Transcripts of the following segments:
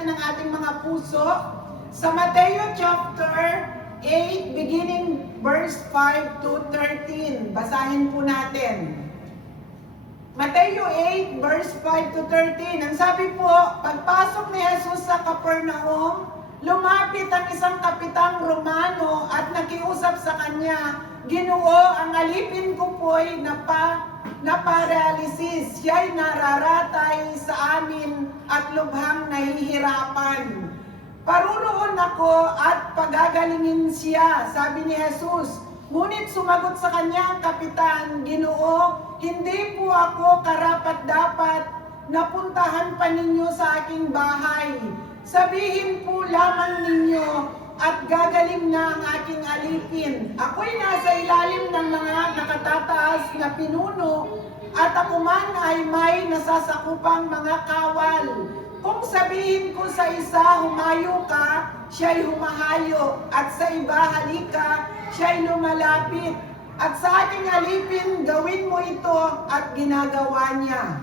natin ang ating mga puso sa Mateo chapter 8, beginning verse 5 to 13. Basahin po natin. Mateo 8, verse 5 to 13. Ang sabi po, pagpasok ni Jesus sa Capernaum, lumapit ang isang kapitang Romano at nakiusap sa kanya, Ginoo, ang alipin ko po'y naparalysis. Siya'y nararatay sa amin at lubhang nahihirapan. Paruroon ako at pagagalingin siya, sabi ni Jesus. Ngunit sumagot sa kanya ang kapitan, Ginoo, hindi po ako karapat-dapat na puntahan pa ninyo sa aking bahay. Sabihin po lamang ninyo at gagaling na ang aking alipin. Ako'y nasa ilalim ng mga nakatataas na pinuno at ako man ay may nasasakupang mga kawal. Kung sabihin ko sa isa, humayo ka, siya'y humahayo, at sa iba, halika, siya'y lumalapit. At sa aking alipin, gawin mo ito, at ginagawa niya.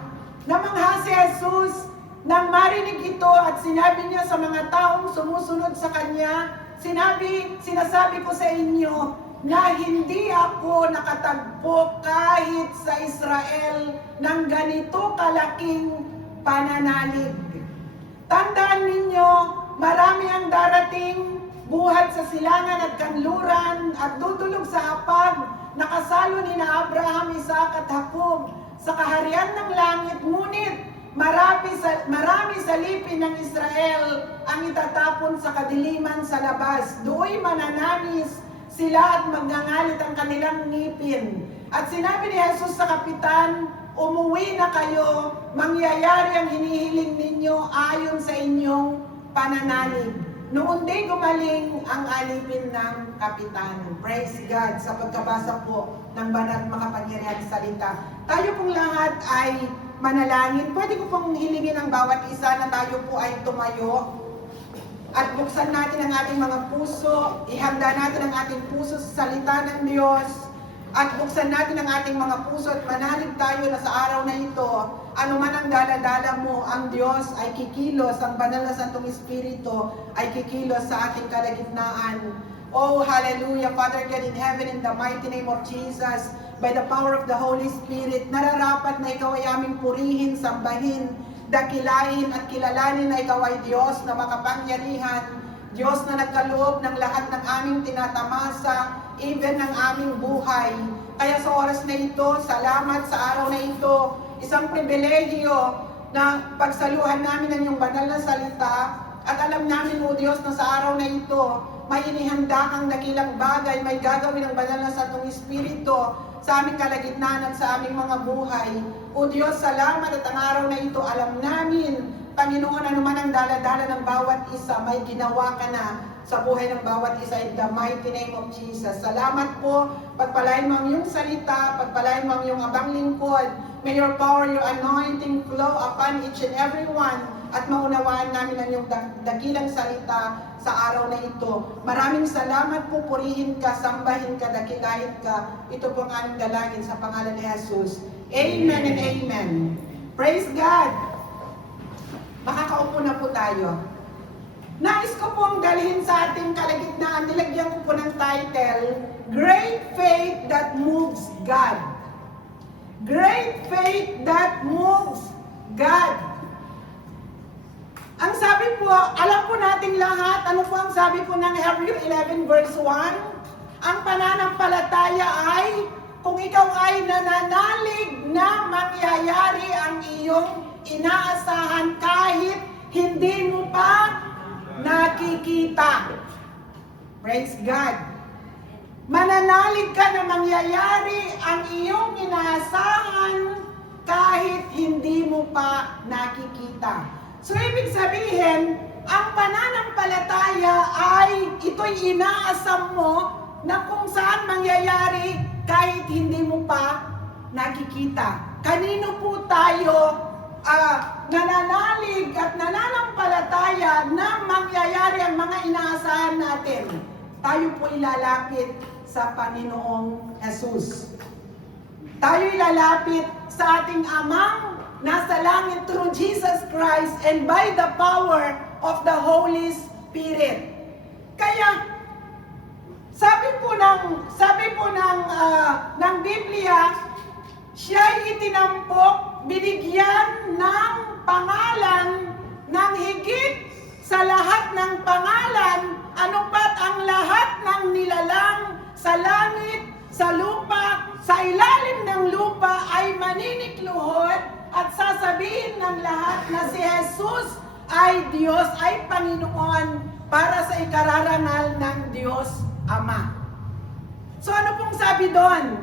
Namangha si Jesus, nang marinig ito at sinabi niya sa mga taong sumusunod sa kanya, sinasabi ko sa inyo na hindi ako nakatagpo kahit sa Israel ng ganito kalaking pananalig. Tandaan ninyo, marami ang darating, buhat sa silangan at kanluran at dudulog sa hapag, nakasalo ni na Abraham, Isaac at Jacob sa kaharian ng langit, ngunit marami sa lipin ng Israel ang itatapon sa kadiliman sa labas. Do'y manananis sila at magngangalit ang kanilang ngipin. At sinabi ni Jesus sa kapitan, umuwi na kayo, mangyayari ang hinihiling ninyo ayon sa inyong pananalig. Noon din gumaling ang alipin ng kapitan. Praise God sa pagkabasa po ng banal makapangyarihang salita. Tayo pong lahat ay manalangin. Pwede ko pong hilingin ang bawat isa na tayo po ay tumayo at buksan natin ang ating mga puso, ihanda natin ang ating puso sa salita ng Diyos, at buksan natin ang ating mga puso at manalig tayo na sa araw na ito, anuman ang daladala mo, ang Diyos ay kikilos, ang banal na Santong Espiritu ay kikilos sa ating kalagitnaan. Oh, hallelujah, Father God in heaven, in the mighty name of Jesus, by the power of the Holy Spirit, nararapat na ikaw ay aming purihin, sambahin, dakilain at kilalanin na ikaw ay Diyos na makapangyarihan, Diyos na nagkaloob ng lahat ng aming tinatamasa, even ng aming buhay. Kaya sa oras na ito, salamat sa araw na ito, isang pribilehiyo na pagsaluhan namin ang iyong banal na salita, at alam namin, O Diyos, na sa araw na ito, may inihanda kang dakilang bagay, may gagawin ang banal na Santong Espiritu sa aming kalagitnaan at sa aming mga buhay. O Diyos, salamat at ang araw na ito, alam namin, Panginoon, anuman ang daladala ng bawat isa, may ginawa ka na sa buhay ng bawat isa in the mighty name of Jesus. Salamat po, pagpalain mo ang iyong salita, pagpalain mo ang iyong abang lingkod. May your power, your anointing flow upon each and every one, at maunawaan namin ang iyong dakilang salita sa araw na ito. Maraming salamat po, purihin ka, sambahin ka, dakilahin ka. Ito po ang aming dalangin sa pangalan ni Jesus. Amen and amen. Praise God! Makakaupo na po tayo. Nais ko pong dalhin sa ating kalagitnaan, nilagyan ko po ng title, Great Faith That Moves God. Great Faith That Moves God. Ang sabi po, alam po nating lahat, ano po ang sabi po ng Hebrew 11 verse 1? Ang pananampalataya ay, kung ikaw ay nananalig na mangyayari ang iyong inaasahan kahit hindi mo pa nakikita. Praise God. Mananalig ka na mangyayari ang iyong inaasahan kahit hindi mo pa nakikita. So, ibig sabihin, ang pananampalataya ay ito'y inaasam mo na kung saan mangyayari kahit hindi mo pa nakikita. Kanino po tayo nananalig at nananampalataya na mangyayari ang mga inaasahan natin? Tayo po ilalapit sa Panginoong Jesus. Tayo ilalapit sa ating Amang nasa langit through Jesus Christ and by the power of the Holy Spirit. Kaya sabi po ng Biblia, siya'y itinampok, binigyan ng pangalan ng higit sa lahat ng pangalan, ano pat ang lahat ng nilalang sa langit, sa lupa, sa ilalim ng lupa ay maninikluhod at sasabihin ng lahat na si Jesus ay Diyos, ay Panginoon para sa ikararangal ng Diyos Ama. So ano pong sabi doon?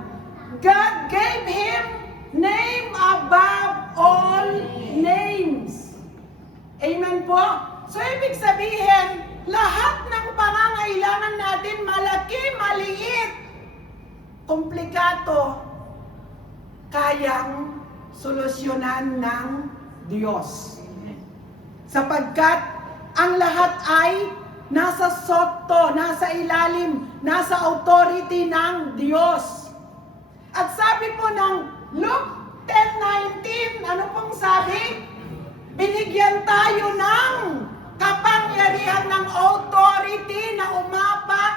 God gave Him name above all names. Amen po? So ibig sabihin, lahat ng pangangailangan natin, malaki, maliit, komplikado, kayang solusyonan ng Diyos. Sapagkat ang lahat ay nasa sotto, nasa ilalim, nasa authority ng Diyos. At sabi po ng Luke 10:19, ano pong sabi? Binigyan tayo ng kapangyarihan ng authority na umapak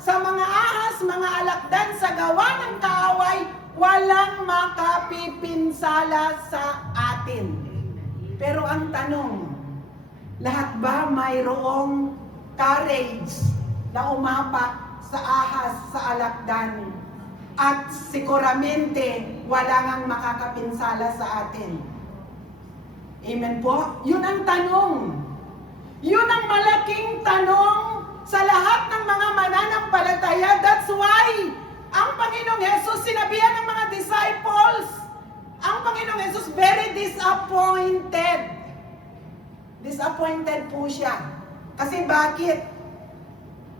sa mga ahas, mga alakdan, sa gawa ng kaaway, walang makapipinsala sa atin. Pero ang tanong, lahat ba mayroong courage na umapak sa ahas, sa alakdan, at siguramente wala ngang makakapinsala sa atin? Amen po? Yun ang tanong. Yun ang malaking tanong sa lahat ng mga mananampalataya. That's why ang Panginoong Jesus, sinabihan ng mga disciples, ang Panginoong Jesus very disappointed. Disappointed po siya. Kasi bakit?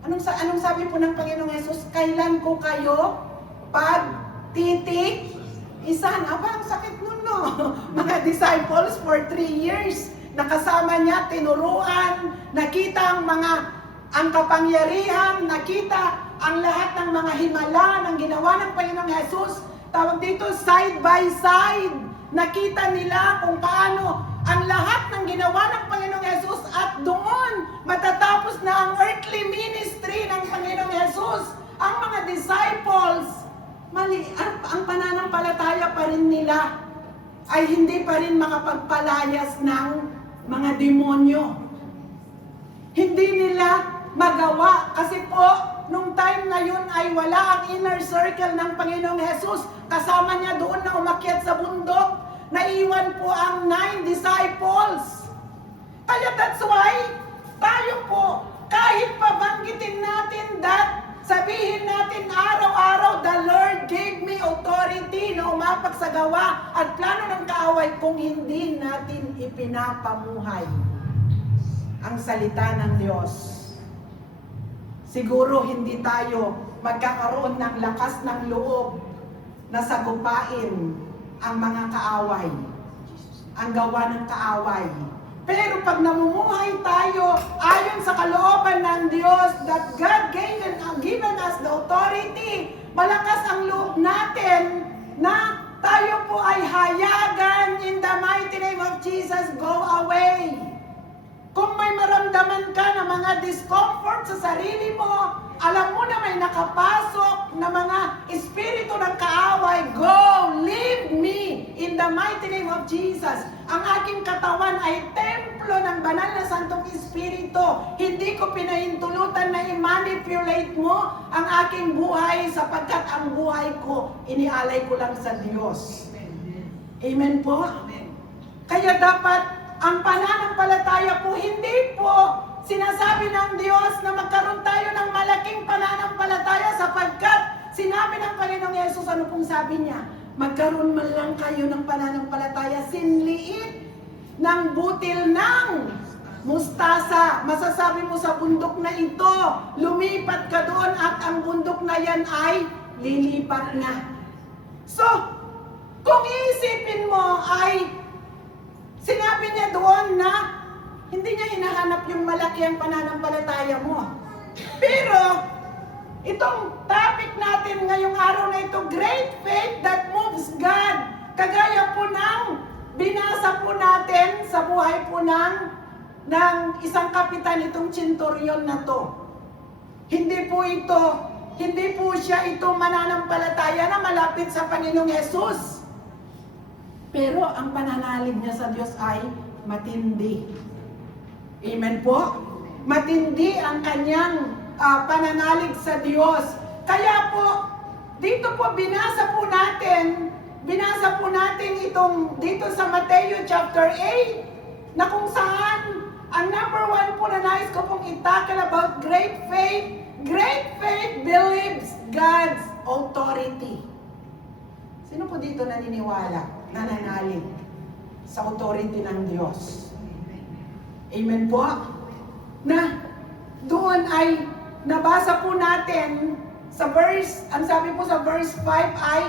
Anong sabi po ng Panginoong Jesus? Kailan ko kayo pagtitik-isan? Aba, ang sakit nun, no? Mga disciples for 3 years, nakasama niya, tinuruan, nakita ang kapangyarihan, nakita ang lahat ng mga himala ng ginawa ng Panginoong Jesus. Tawag dito, side by side. Nakita nila kung paano ang lahat ng ginawa ng Panginoong Jesus, at doon matatapos na ang earthly ministry ng Panginoong Jesus. Ang mga disciples, ang pananampalataya pa rin nila ay hindi pa rin makapagpalayas ng mga demonyo. Hindi nila magawa kasi po nung time na yun ay wala ang inner circle ng Panginoong Jesus. Kasama niya doon na umakyat sa bundok. Naiwan po ang 9 disciples. Kaya that's why tayo po, kahit pabanggitin natin that, sabihin natin araw-araw, the Lord gave me authority na umapak sa gawa at plano ng kaaway, kung hindi natin ipinapamuhay ang salita ng Diyos, siguro hindi tayo magkakaroon ng lakas ng loob na sagupain ang mga kaaway, ang gawa ng kaaway. Pero pag namumuhay tayo ayon sa kalooban ng Diyos that God given us the authority, malakas ang loob natin na tayo po ay hayagan in the mighty name of Jesus, go away. Kung may maramdaman ka na mga discomfort sa sarili mo, alam mo na may nakapasok na mga espiritu ng kaaway, go, leave me in the mighty name of Jesus. Ang aking katawan ay templo ng banal na Santong Espiritu. Hindi ko pinahintulutan na i-manipulate mo ang aking buhay sapagkat ang buhay ko, inialay ko lang sa Diyos. Amen po? Kaya dapat ang pananampalataya po, hindi po sinasabi ng Diyos na magkaroon tayo ng malaking pananampalataya sapagkat sinabi ng Panginoong Yesus, ano pong sabi niya? Magkaroon man lang kayo ng pananampalataya, sinliit ng butil ng mustasa. Masasabi mo sa bundok na ito, lumipat ka doon at ang bundok na yan ay lilipat na. So, kung iisipin mo ay sinabi niya doon na hindi niya hinahanap yung malaki ang pananampalataya mo. Pero, itong topic natin ngayong araw na ito, great faith that moves God. Kagaya po ng binasa po natin ng isang kapitan itong centurion na to. Hindi po siya ito mananampalataya na malapit sa Panginoong Hesus. Pero ang pananalig niya sa Diyos ay matindi. Amen po? Matindi ang kanyang pananalig sa Diyos. Kaya po, dito po binasa po natin itong dito sa Mateo chapter 8 na kung saan ang number 1 po na nais ko pong itakal about great faith. Great faith believes God's authority. Sino po dito naniniwala, nananalig sa authority ng Diyos? Amen po? Na doon ay nabasa po natin sa verse, ang sabi po sa verse 5 ay,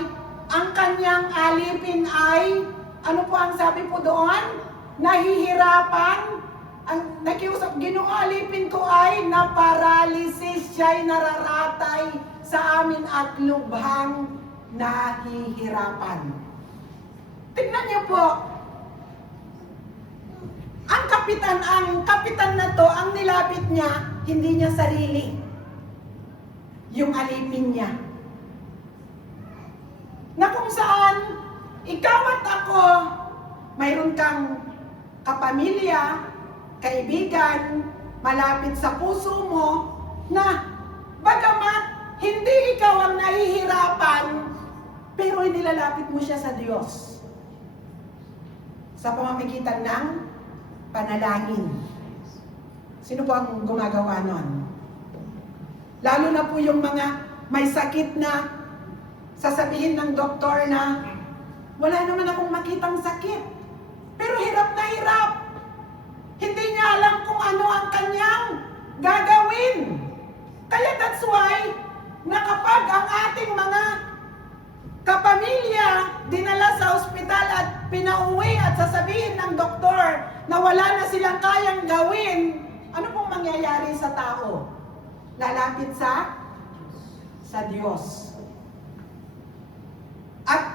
ang kanyang alipin ay, ano po ang sabi po doon? Nahihirapan. Ang nakiusap, Ginoo, alipin ko ay na-paralysis, siya'y nararatay sa amin at lubhang nahihirapan. Tignan niyo po, ang kapitan na to, ang nilapit niya, hindi niya sarili. Yung alipin niya. Na kung saan, ikaw at ako, mayroon kang kapamilya, kaibigan, malapit sa puso mo, na bagamat hindi ikaw ang nahihirapan, pero inilalapit mo siya sa Diyos. Sa pamamagitan ng panalangin. Sino po ang gumagawa nun? Lalo na po yung mga may sakit na sasabihin ng doktor na wala naman akong makitang sakit, pero hirap na hirap. Hindi niya alam kung ano ang kanyang gagawin. Kaya that's why, na kapag ang ating mga kapamilya dinala sa ospital at pinauwi at sasabihin ng doktor na wala na silang kayang gawin, ano pong mangyayari sa tao? Lalapit sa Diyos. At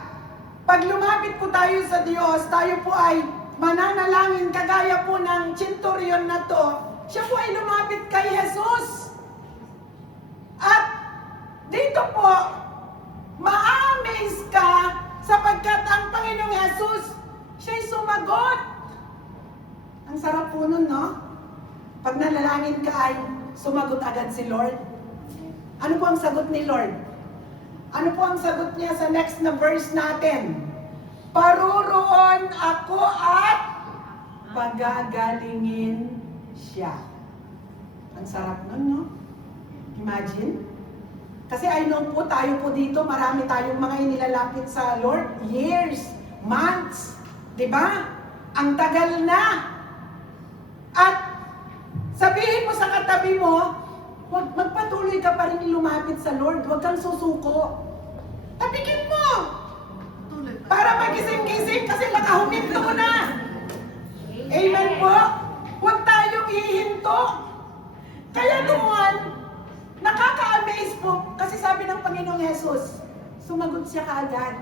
pag lumapit po tayo sa Diyos, tayo po ay mananalangin kagaya po ng centurion na to. Siya po ay lumapit kay Jesus. At dito po, ma-amaze ka sapagkat ang Panginoong Jesus, siya'y sumagot. Ang sarap po nun, no? Pag nalalangin ka ay sumagot agad si Lord. Ano po ang sagot ni Lord? Ano po ang sagot niya sa next na verse natin? Paroroon ako at pagagalingin siya. Ang sarap nun, no? Imagine. Kasi I know po, tayo po dito, marami tayong mga inilalapit sa Lord. Years, months, di ba? Ang tagal na. At sabihin mo sa katabi mo, magpatuloy ka pa rin lumapit sa Lord. Huwag kang susuko. Tapikin mo! Para magising-gising kasi baka huminto na. Amen po? Huwag tayong hihinto. Kaya doon, nakaka-amaze po. Kasi sabi ng Panginoong Jesus, sumagot siya kaagad.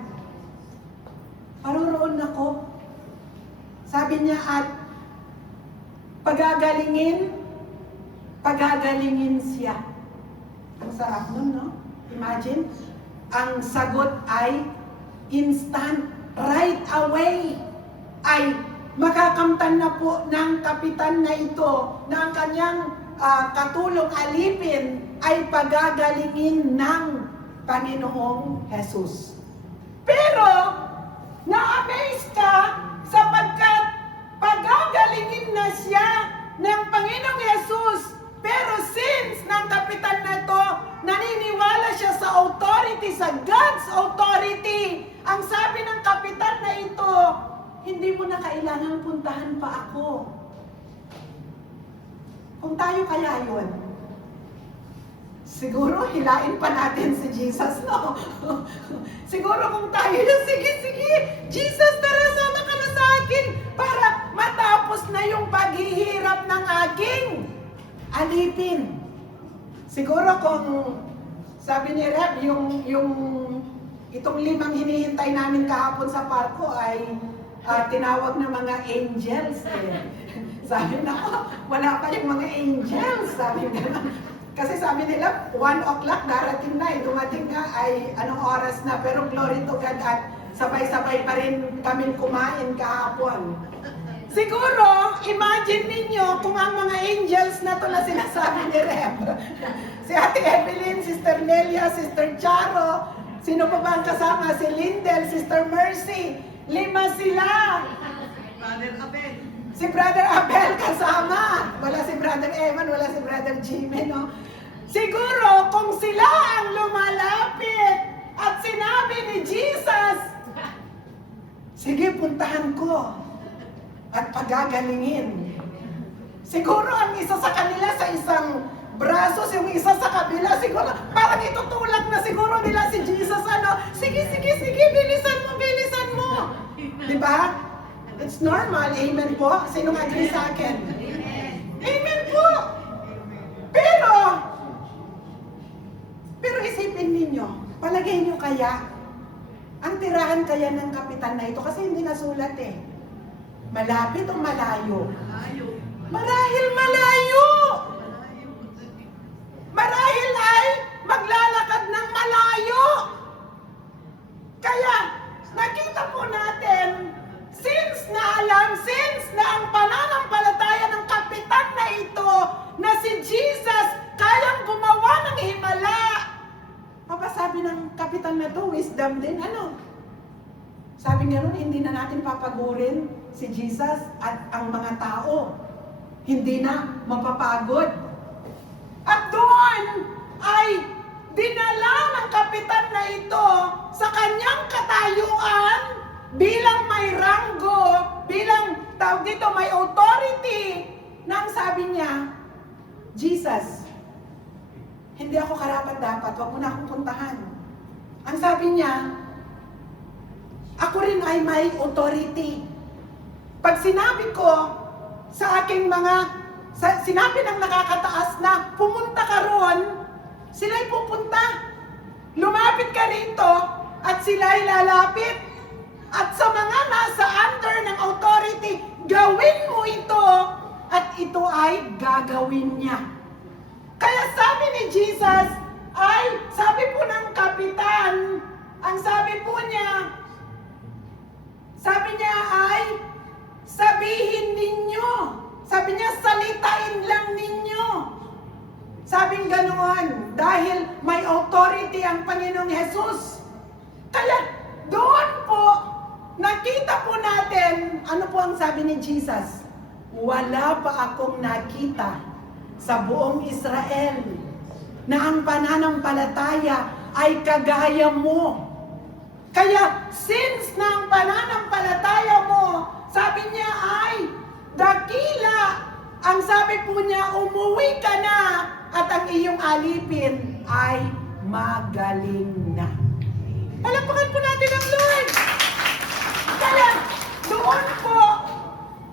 Paroroon ako. Sabi niya at pagagalingin siya. Ang sarap nun, no? Imagine, ang sagot ay instant, right away, ay makakamtan na po ng kapitan na ito na ang kanyang katulong alipin ay pagagalingin ng Panginoong Jesus. Pero, na-amaze ka sapagkat pagagalingin na siya ng Panginoong Jesus. Pero since ng kapitan na to, naniniwala siya sa authority, sa God's authority, ang sabi ng kapitan na ito, hindi mo na kailangang puntahan pa ako. Kung tayo kaya yun, siguro hilain pa natin si Jesus, no? Siguro kung tayo yun, sige, Jesus, tara, sama ka na sa akin para matapos na yung paghihirap ng aking alipin. Siguro kung sabi ni Reb, yung itong 5 hinihintay namin kahapon sa parko ay tinawag na mga angels eh. Sabi na, wala pa yung mga angels. Sabi nila. Kasi sabi nila, 1 o'clock darating na eh. Dumating nga ay anong oras na. Pero glory to God at sabay-sabay pa rin kaming kumain kahapon. Siguro, imagine ninyo kung ang mga angels na to na sinasabi ni Reb. Si Ate Evelyn, Sister Nelia, Sister Charo, sino pa ba ang kasama? Si Lindel, Sister Mercy. 5 sila. Brother Abel. Si Brother Abel kasama. Wala si Brother Eman, wala si Brother Jimmy, no? Siguro, kung sila ang lumalapit at sinabi ni Jesus, sige, puntahan ko at pagagalingin. Siguro ang isa sa kanila sa isang braso, yung isa sa kabila, siguro, parang itutulak na siguro nila si Jesus, sige, bilisan mo. Di ba? It's normal, amen po. Sinong agree sa akin? Amen po. Pero isipin ninyo, palagay nyo kaya, ang tirahan kaya ng kapitan na ito, kasi hindi nasulat eh. Malapit o malayo? Marahil malayo! Marahil ay maglalakad ng malayo! Kaya, nakita po natin, since na ang pananampalataya ng kapitan na ito, na si Jesus, kayang gumawa ng himala. Papasabi ng kapitan na to, wisdom din, Sabi nga nun, hindi na natin papagurin si Jesus at ang mga tao. Hindi na mapapagod. At doon ay dinala ng kapitan na ito sa kanyang katayuan bilang may ranggo, bilang tawag dito may authority, nang sabi niya, Jesus, hindi ako karapat-dapat, wag mo na akong puntahan. Ang sabi niya, ako rin ay may authority. Pag sinabi ko sa aking sinabi ng nakakataas na pumunta ka roon, sila'y pupunta. Lumapit ka rito at sila'y lalapit. At sa mga nasa under ng authority, gawin mo ito at ito ay gagawin niya. Kaya sabi ni Jesus ay, sabi po ng kapitan, ang sabi po niya, ay, sabihin ninyo. Sabi niya, salitain lang ninyo. Sabing ganoon, dahil may authority ang Panginoong Jesus. Kaya doon po, nakita po natin, ano po ang sabi ni Jesus? Wala pa akong nakita sa buong Israel na ang pananampalataya ay kagaya mo. Kaya, since na ang pananampalataya mo, sabi niya ay dakila. Ang sabi po niya, umuwi ka na at ang iyong alipin ay magaling na. Palakpakan po natin ang Lord. Kaya, doon po,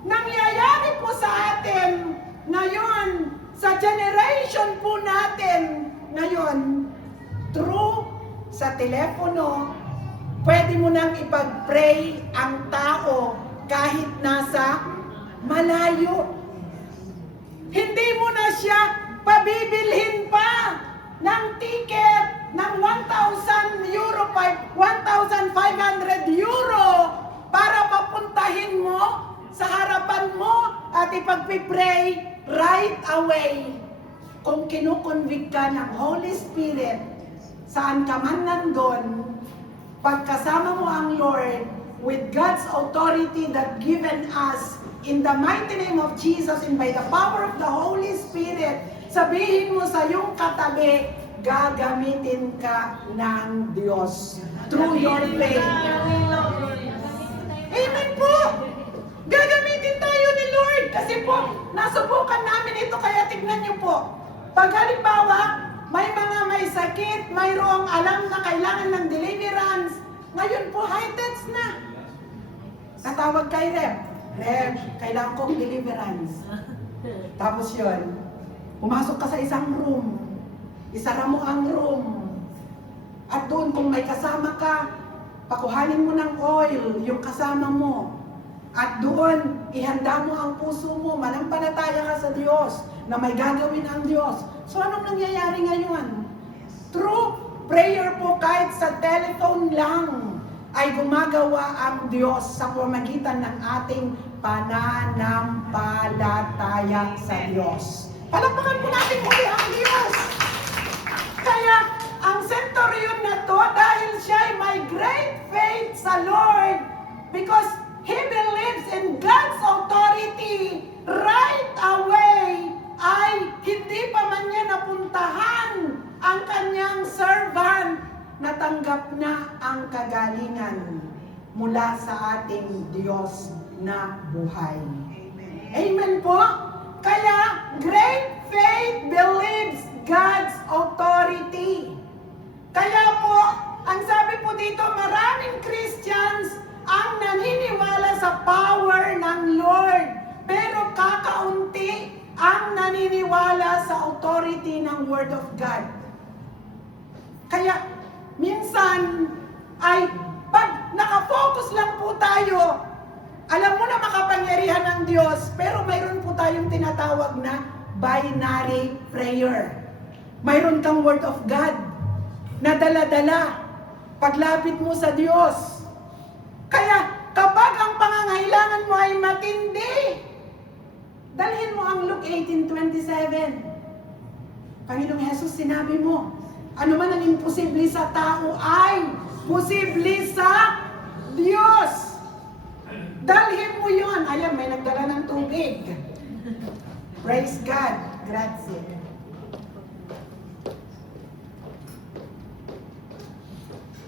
nangyayari po sa atin ngayon, sa generation po natin ngayon, through sa telepono, pwede mo nang ipag-pray ang tao kahit nasa malayo. Hindi mo na siya pabibilhin pa ng ticket ng 1,000 euro, 1,500 euro para papuntahin mo sa harapan mo at ipag-pray right away. Kung kinukonvict ka ng Holy Spirit, saan ka man nandun, pagkasama mo ang Lord with God's authority that given us in the mighty name of Jesus and by the power of the Holy Spirit, sabihin mo sa iyong katabi, gagamitin ka ng Diyos through your faith. Amen po! Gagamitin tayo ni Lord kasi po, nasubukan namin ito kaya tignan niyo po. Pag halimbawa, may sakit, mayroong alam na kailangan ng deliverance, ngayon po high-tech na. Tatawag kay Reb, kailangan kong deliverance. Tapos yun, pumasok ka sa isang room, isara mo ang room, at doon kung may kasama ka, pakuhanin mo ng oil yung kasama mo. At doon, ihanda mo ang puso mo, manampalataya ka sa Diyos, na may gagawin ang Diyos. So anong nangyayari ngayon? Through prayer po, kahit sa telephone lang, ay gumagawa ang Diyos sa pamamagitan ng ating pananampalataya sa Diyos. Palakpakan po natin muli ang Diyos. Kaya, ang centurion na to, dahil siya ay may great faith sa Lord, because he believes in God's authority, right away, ay hindi pa man niya napuntahan ang kanyang servant, natanggap na ang kagalingan mula sa ating Diyos na buhay. Amen po? Kaya, great faith believes God's authority. Kaya po, ang sabi po dito, maraming Christians ang naniniwala sa power ng Lord, pero kakaunti ang naniniwala sa authority ng Word of God. Kaya, minsan ay pag nakafocus lang po tayo, alam mo na makapangyarihan ng Diyos, pero mayroon po tayong tinatawag na binary prayer. Mayroon kang Word of God na dala-dala paglapit mo sa Diyos. Kaya kapag ang pangangailangan mo ay matindi, dalhin mo ang Luke 18:27. Panginoong Jesus, sinabi mo, ano man ang imposible sa tao ay posible sa Diyos. Dalhin mo yun. Ayan, may nagdala ng tubig. Praise God. Grazie.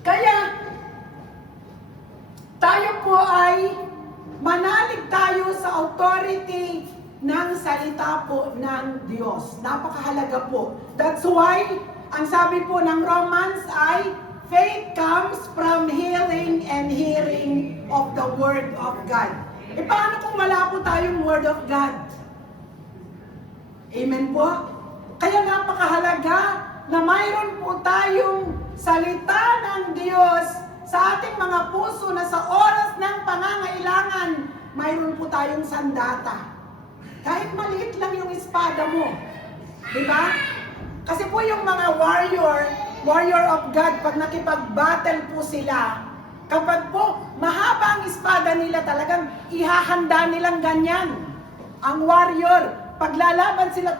Kaya, tayo po ay manalig tayo sa authority ng salita po ng Diyos. Napakahalaga po. That's why, ang sabi po ng Romans ay, faith comes from hearing and hearing of the Word of God. E paano kung wala po tayong Word of God? Amen po? Kaya napakahalaga na mayroon po tayong salita ng Diyos sa ating mga puso na sa oras ng pangangailangan, mayroon po tayong sandata. Kahit maliit lang yung espada mo. Diba? Kasi po yung mga warrior of God, pag nakipag-battle po sila, kapag po mahaba ang espada nila, talagang ihahanda nilang ganyan. Ang warrior, paglalaban sila,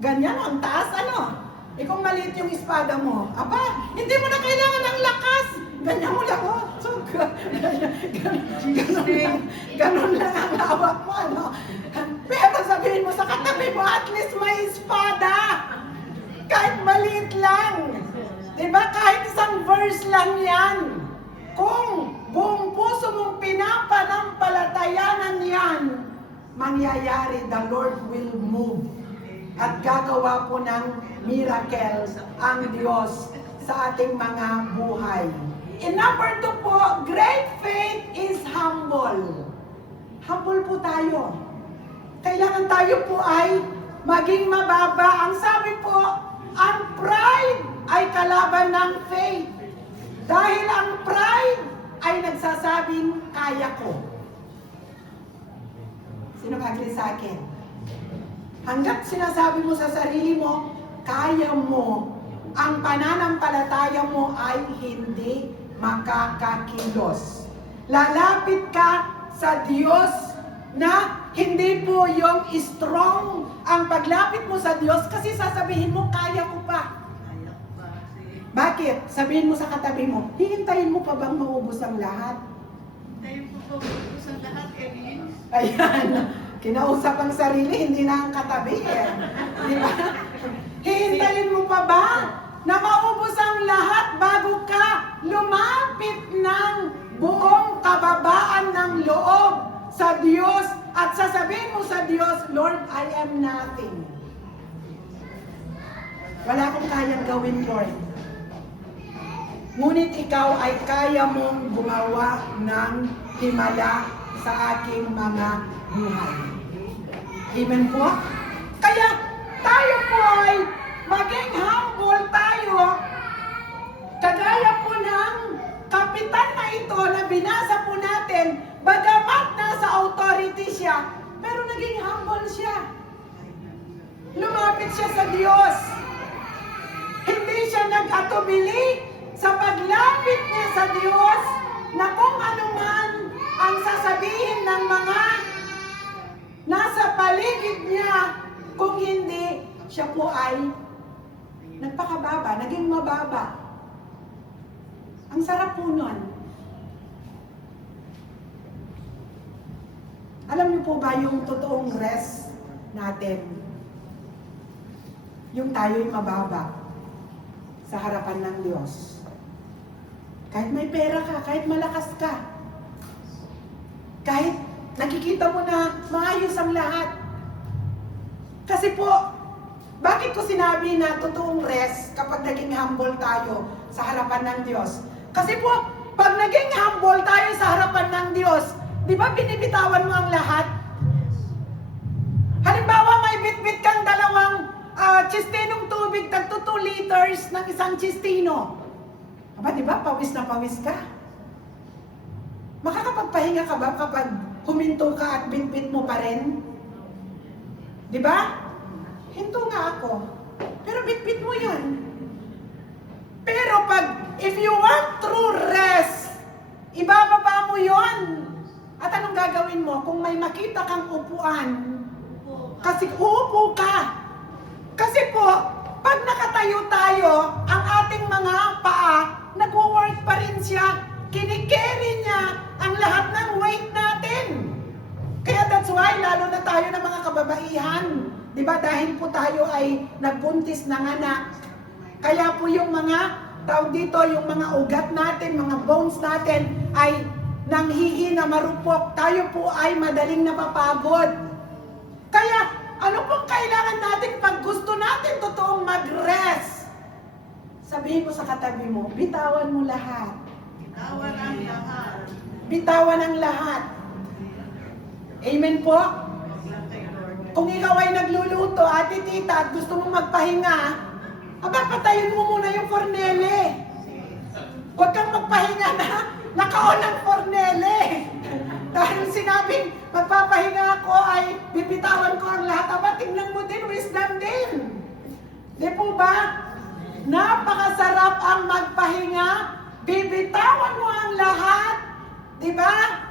ganyan, ang taas, ano? Kung maliit yung espada mo, aba, hindi mo na kailangan ng lakas. Ganyan mo lang, oh. So, ganun lang ang hawak mo, ano? Pero sabihin mo sa katabi mo, at least may espada. Kahit maliit lang. Diba? Kahit isang verse lang yan. Kung buong puso mong pinapanampalatayanan yan, mangyayari, the Lord will move. At gagawa po ng miracle ang Diyos sa ating mga buhay. And number 2 po, great faith is humble. Humble po tayo. Kailangan tayo po ay maging mababa. Ang sabi po, ang pride ay kalaban ng faith. Dahil ang pride ay nagsasabing, kaya ko. Sino agree sa akin? Hanggat sinasabi mo sa sarili mo, kaya mo, ang pananampalataya mo ay hindi makakakilos. Lalapit ka sa Diyos na hindi po yung strong ang paglapit mo sa Diyos kasi sasabihin mo, kaya ko pa. Bakit? Sabihin mo sa katabi mo, hihintayin mo pa bang maubos ang lahat? Hintayin po po maubos ang lahat, Erin. Ayan. Kinausap ang sarili, hindi na ang katabi eh. Di ba? Hihintayin mo pa ba na maubos ang lahat bago ka lumapit ng buong kababaan ng loob sa Diyos at sasabihin mo sa Diyos, Lord, I am nothing. Wala akong kayang gawin, Lord. Ngunit ikaw ay kaya mong gumawa ng himala sa aking mga buhay. Amen po? Kaya tayo po ay maging humble tayo, kagaya po ng kapitan na ito na binasa po natin, bagamat nasa authority siya, pero naging humble siya. Lumapit siya sa Diyos. Hindi siya nag-atubili sa paglapit niya sa Diyos na kung ano man ang sasabihin ng mga nasa paligid niya, kung hindi, siya po ay nagpakababa, naging mababa. Ang sarap po nun. Alam niyo po ba yung totoong rest natin? Yung tayo'y mababa sa harapan ng Diyos. Kahit may pera ka, kahit malakas ka, kahit nakikita mo na maayos ang lahat. Kasi po, bakit ko sinabi na totoong rest kapag naging humble tayo sa harapan ng Diyos? Kasi po, pag naging humble tayo sa harapan ng Diyos, di ba binibitawan mo ang lahat? Halimbawa, may bitbit kang dalawang chistinong tubig, tagto 2 liters ng isang chistino. Aba, di ba, pawis na pawis ka? Makakapagpahinga ka ba kapag huminto ka at bitbit mo pa rin? Di ba? Hinto nga ako. Pero bitbit mo yan. Pero if you want true rest, ibababa mo yon. At anong gagawin mo? Kung may makita kang upuan, kasi uupo ka. Kasi po, pag nakatayo tayo, ang ating mga paa, nag-work pa rin siya. Kinikerry niya ang lahat ng weight natin. Kaya that's why, lalo na tayo ng mga kababaihan, di ba, dahil po tayo ay nagbuntis ng anak. Kaya po yung mga, tawag dito, yung mga ugat natin, mga bones natin, ay nanghihina, marupok. Tayo po ay madaling napapagod. Kaya, ano pong kailangan natin pag gusto natin totoong mag-rest? Sabihin mo sa katabi mo, bitawan mo lahat. Bitawan ang lahat. Bitawan ang lahat. Amen po? Kung ikaw ay nagluluto, ate tita, at gusto mong magpahinga, aba, patayin mo muna yung fornele. Huwag kang magpahinga na naka-on ang fornele. Dahil sinabing, magpapahinga ako ay bibitawan ko ang lahat. Aba, tingnan mo din, wisdom din. Di po ba? Napakasarap ang magpahinga. Bibitawan mo ang lahat. Di ba?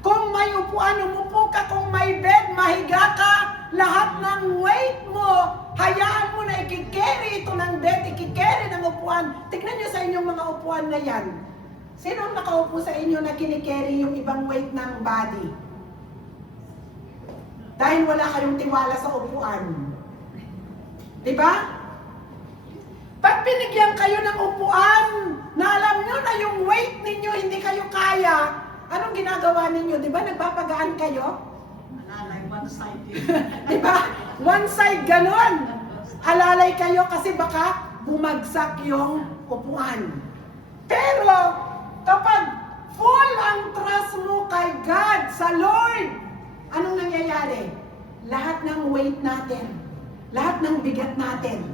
Kung may upuan, umupo ka. Kung may bed, mahiga ka. Lahat ng weight mo, hayaan mo na ikikerry ito ng bed, ikikerry ng upuan. Tignan nyo sa inyong mga upuan na yan. Sino ang nakaupo sa inyo na kinikerry yung ibang weight ng body? Dahil wala kayong tiwala sa upuan. Diba? Pag binigyan kayo ng upuan, na alam nyo na yung weight ninyo hindi kayo kaya, anong ginagawa ninyo? Diba nagpapagaan kayo? Alalay, one side. Diba? One side ganon. Alalay kayo kasi baka bumagsak yung upuan. Pero, kapag full ang trust mo kay God, sa Lord, anong nangyayari? Lahat ng weight natin, lahat ng bigat natin,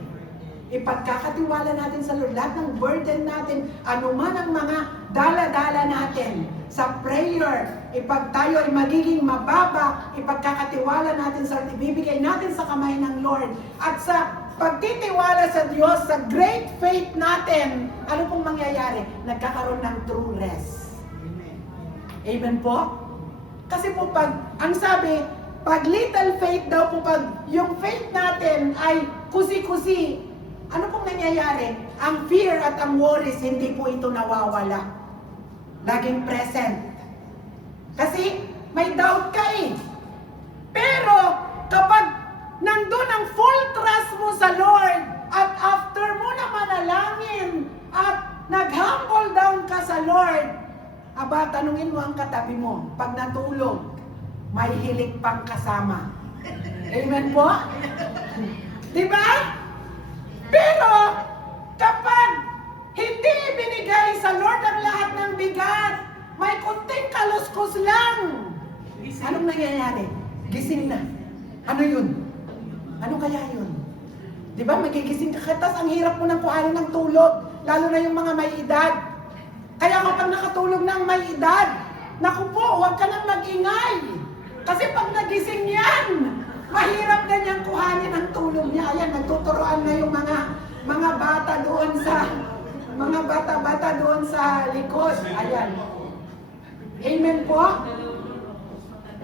ipagkakatiwala natin sa Lord, lahat ng burden natin, anuman ang mga dala-dala natin, sa prayer, ipag tayo ay magiging mababa, ipagkakatiwala natin sa Lord, ibibigay natin sa kamay ng Lord, at sa pagtitiwala sa Diyos, sa great faith natin, ano pong mangyayari? Nagkakaroon ng true rest. Amen po? Kasi po pag, ang sabi, pag little faith daw po, pag yung faith natin ay kusi-kusi, ano pong nangyayari? Ang fear at ang worries, hindi po ito nawawala. Laging present. Kasi may doubt ka eh. Pero kapag nandun ang full trust mo sa Lord at after mo na manalangin at nag-humble down ka sa Lord, aba, tanungin mo ang katabi mo, pag natulog, may hilik pang kasama. Amen po? Diba? Pero kapag hindi binigay sa Lord ang lahat ng bigat, may kunting kaluskos lang, anong nangyayari? Gising na. Ano yun? Ano kaya yun? Di ba, magigising ka, tas ang hirap mo nang kuhanin ng tulog, lalo na yung mga may edad. Kaya kapag nakatulog ng may edad, naku po, huwag ka nang mag-ingay. Kasi pag nagising yan, mahirap na niyang kuhanin ang tulog niya. Ayan, nagtuturoan na yung mga bata doon sa, mga bata-bata doon sa likod. Ayan. Amen po?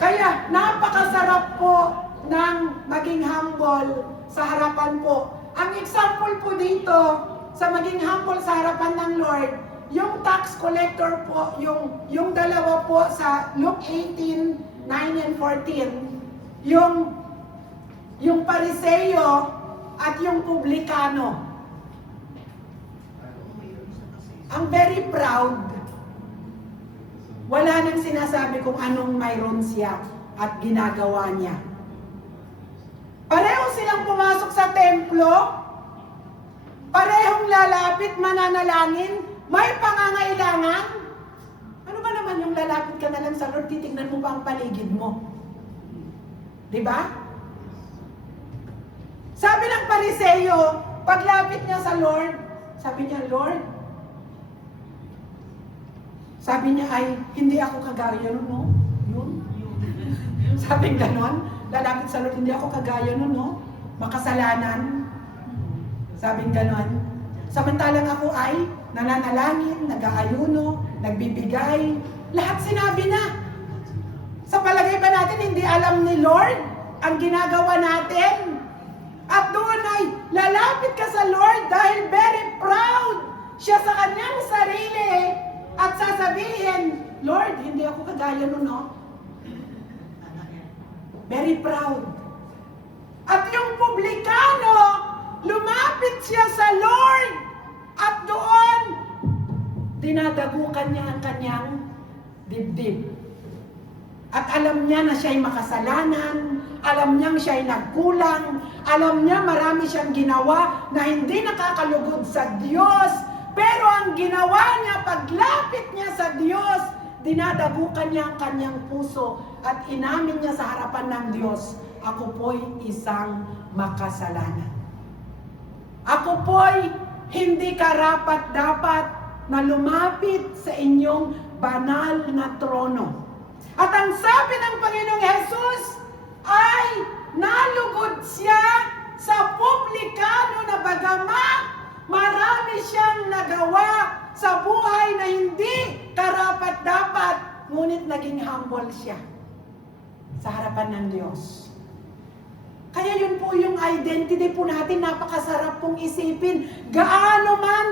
Kaya, napakasarap po ng maging humble sa harapan po. Ang example po dito, sa maging humble sa harapan ng Lord, yung tax collector po, yung dalawa po sa Luke 18, 9 and 14, yung Pariseo at yung Publikano. Ang very proud, wala nang sinasabi kung anong mayroon siya at ginagawa niya. Pareho silang pumasok sa templo, parehong lalapit mananalangin, may pangangailangan. Ano ba naman yung lalapit ka na lang sa Lord, titignan mo pa ang paligid mo? Diba? Sabi ng Pariseo, paglapit niya sa Lord, sabi niya, Lord, sabi niya ay, hindi ako kagaya nun, no? Yun. Sabi ganon, lalapit sa Lord, hindi ako kagaya nun, no? Makasalanan. Sabi ganon. Samantalang ako ay nananalangin, nag-aayuno, nagbibigay, lahat sinabi na. Sa palagay ba natin hindi alam ni Lord ang ginagawa natin? At doon ay lalapit ka sa Lord dahil very proud siya sa kanyang sarili at sasabihin, Lord, hindi ako kagaya nun, no? Very proud. At yung Publikano, lumapit siya sa Lord at doon, dinadagukan niya ang kanyang dibdib. At alam niya na siya'y makasalanan, alam niyang siya'y nagkulang, alam niya marami siyang ginawa na hindi nakakalugod sa Diyos. Pero ang ginawa niya, paglapit niya sa Diyos, dinadagukan niya ang kanyang puso at inamin niya sa harapan ng Diyos, ako po'y isang makasalanan. Ako po'y hindi karapat-dapat na lumapit sa inyong banal na trono. At ang sabi ng Panginoong Hesus ay nalugod siya sa Publikano na bagamat marami siyang nagawa sa buhay na hindi karapat-dapat, ngunit naging humble siya sa harapan ng Diyos. Kaya yun po yung identity po natin, napakasarap pong isipin. Gaano man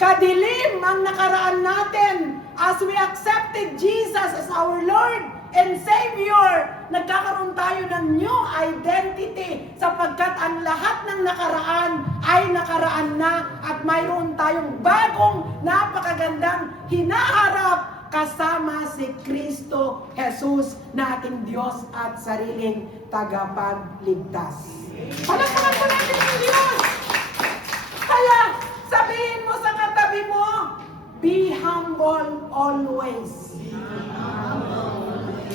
kadilim ang nakaraan natin, as we accepted Jesus as our Lord and Savior, nagkakaroon tayo ng new identity sapagkat ang lahat ng nakaraan ay nakaraan na at mayroon tayong bagong napakagandang hinaharap kasama si Kristo Jesus na ating Diyos at sariling tagapagligtas. Palakpakan po natin ang Diyos! Kaya sabihin mo sa katabi mo, be humble always.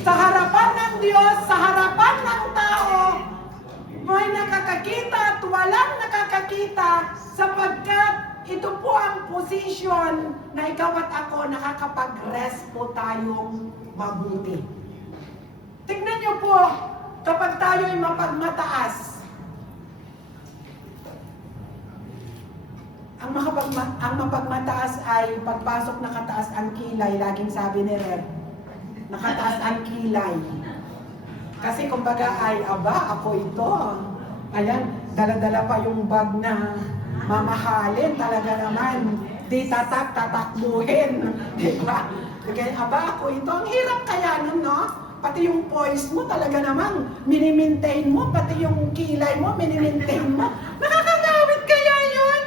Sa harapan ng Diyos, sa harapan ng tao, may nakakakita at walang nakakakita sapagkat ito po ang posisyon na ikaw at ako nakakapag-rest po tayong mabuti. Tignan niyo po, kapag tayo ay mapagmataas, ang mapagmataas ay pagpasok nakataas ang kilay, laging sabi ni Reb, nakataas ang kilay. Kasi kumbaga ay, aba, ako ito. Ayan, dala-dala pa yung bag na mamahalin talaga naman. Di tatakbuhin. Diba? Kaya, aba, ako ito. Ang hirap kaya nun, no? Pati yung poise mo talaga naman, minimaintain mo. Pati yung kilay mo, minimaintain mo. Nakakangawit kaya yun?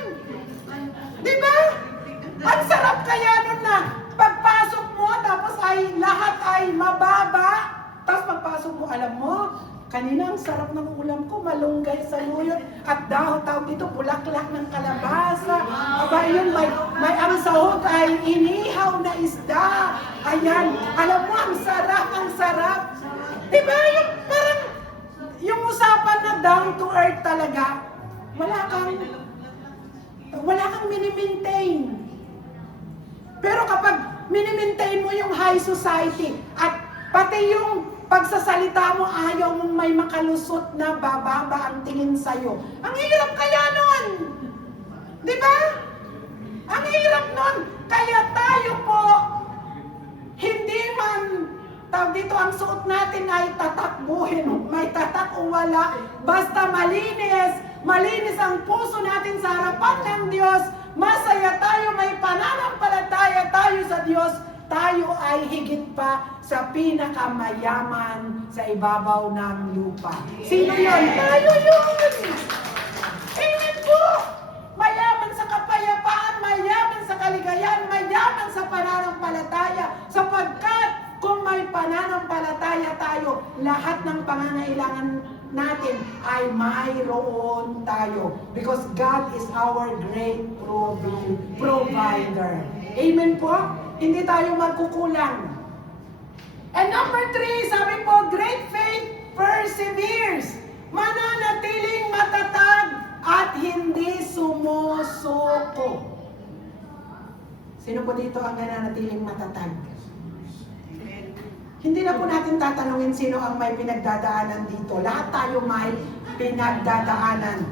Diba? Ang sarap kaya nun na pagpasok mo, tapos ay lahat ay mababa. Tapos pagpasok mo, alam mo, kanina ang sarap ng ulam ko, malunggay sa luyot, at dahon tawag dito, bulaklak ng kalabasa. Aba yun, may ang sahog ay inihaw na isda. Ayan, alam mo, ang sarap, ang sarap. Diba yung parang, yung usapan na down to earth talaga, wala kang minimaintain. Pero kapag minimaintain mo yung high society at pati yung pagsasalita mo, ayaw mong may makalusot na bababa ang tingin sa'yo. Ang hirap kaya nun! Di ba? Ang hirap nun! Kaya tayo po, hindi man, tawag dito, ang suot natin ay tatakbuhin, may tatak o wala, basta malinis ang puso natin sa harapan ng Diyos, masaya tayo, may pananampalataya tayo sa Diyos, tayo ay higit pa sa pinakamayaman sa ibabaw ng lupa. Sino yun? Tayo yun! Amen po! Mayaman sa kapayapaan, mayaman sa kaligayahan, mayaman sa pananampalataya, sapagkat kung may pananampalataya tayo, lahat ng pangangailangan natin ay mayroon tayo. Because God is our great provider. Amen po? Hindi tayo magkukulang. And number 3, sabi po, great faith perseveres. Mananatiling matatag at hindi sumusuko. Sino po dito ang nananatiling matatag? Hindi na po natin tatanungin sino ang may pinagdadaanan dito. Lahat tayo may pinagdadaanan.